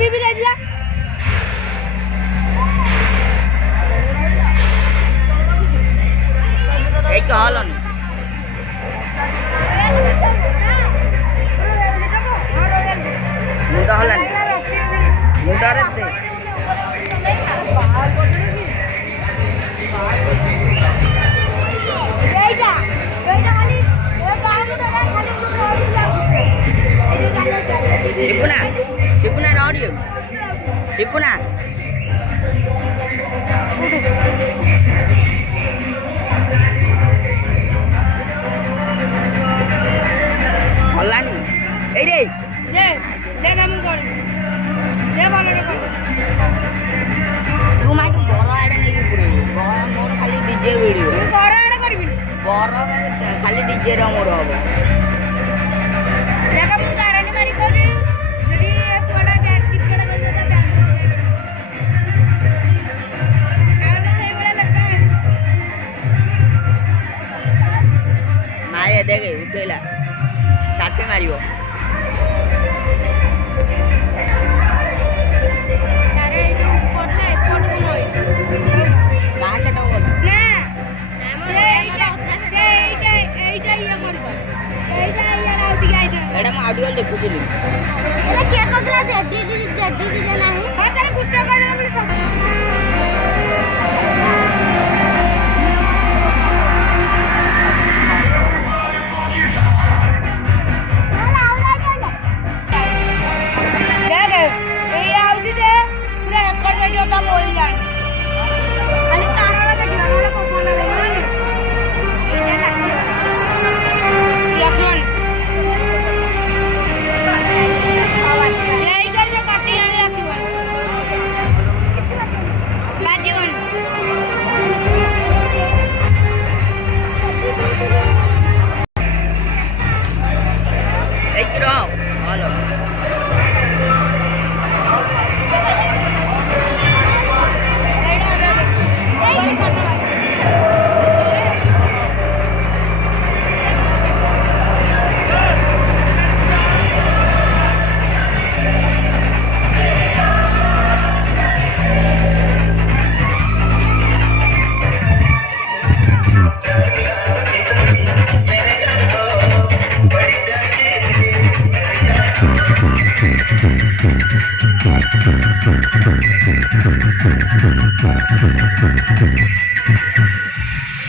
Happy भी दे दिया। एक हालन मुंडा हलन मुंडा रहते Sipuna, Sipuna audio, Sipuna. Online, ini. दे kamu kau, दे बोलो रे कौन? तू माइक बड़ा आड़े नहीं पुरे, बड़ा मोर खाली डीजे वीडियो। तू बड़ा आड़े कर भी? बड़ा खाली डीजे रा मोर होगा। देखा मुझे कारण मेरी कोनी, jadi बड़ा बैट किट करा कर देता बैट। कारण सही बड़ा लगता है। मारे देखे उठेला, साथ पे मारियो। ऑडियो लिखुଥିଲି ଏଟା କିଏ କଥିଲା ଜେଡି ଯେ ନାହିଁ ହଁ ତାର ଗୁଟେ କରିଦେଲା ବୋଲି देख ଏଇ ଆଉଟି ଯେ ପୁରା ଏକର କରିଦିଅ ତା ବୋଲିଲାଣି ଖାଲି ତାରର ଦେଖିଲା ନହେଲେ ପବନ ଲାଗିବନି ଏଇଟା ଲାଗିବ ୟାସନ୍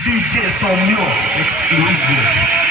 DJ Somnio exclusive.